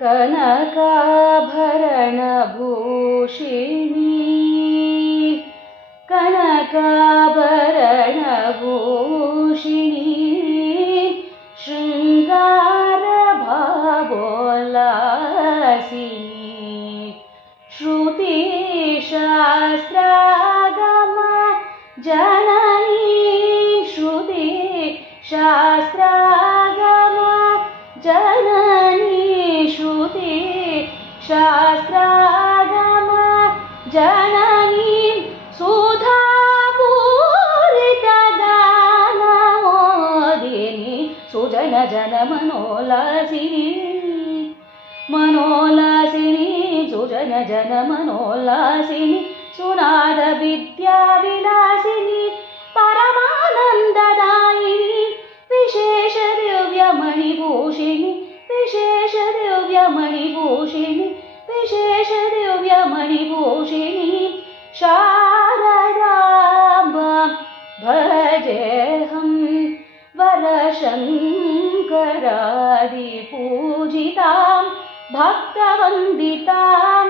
कनकाभरणभूषिणी कनकाभरणभूषिणी शृङ्गारभावोल्लासिनी श्रुतिशास्त्रागम जननी श्रुतिशास्त्रागम जननी श्रुतिशास्त्रागम जननी सुधापूरितगानमोदिनी सुजनजनमनोल्लासिनी मनोल्लासिनी सुजनजनमनोल्लासिनी सुनादविद्याविलासिनी परमानन्ददायिनी विशेषदिव्यमणिभूषिणी विशेषदिव्यमणिभूषिणी विशेषदिव्यमणिभूषिणी शारदाम्बां भजेऽहं वरशङ्करादिपूजितां भक्तवन्दितां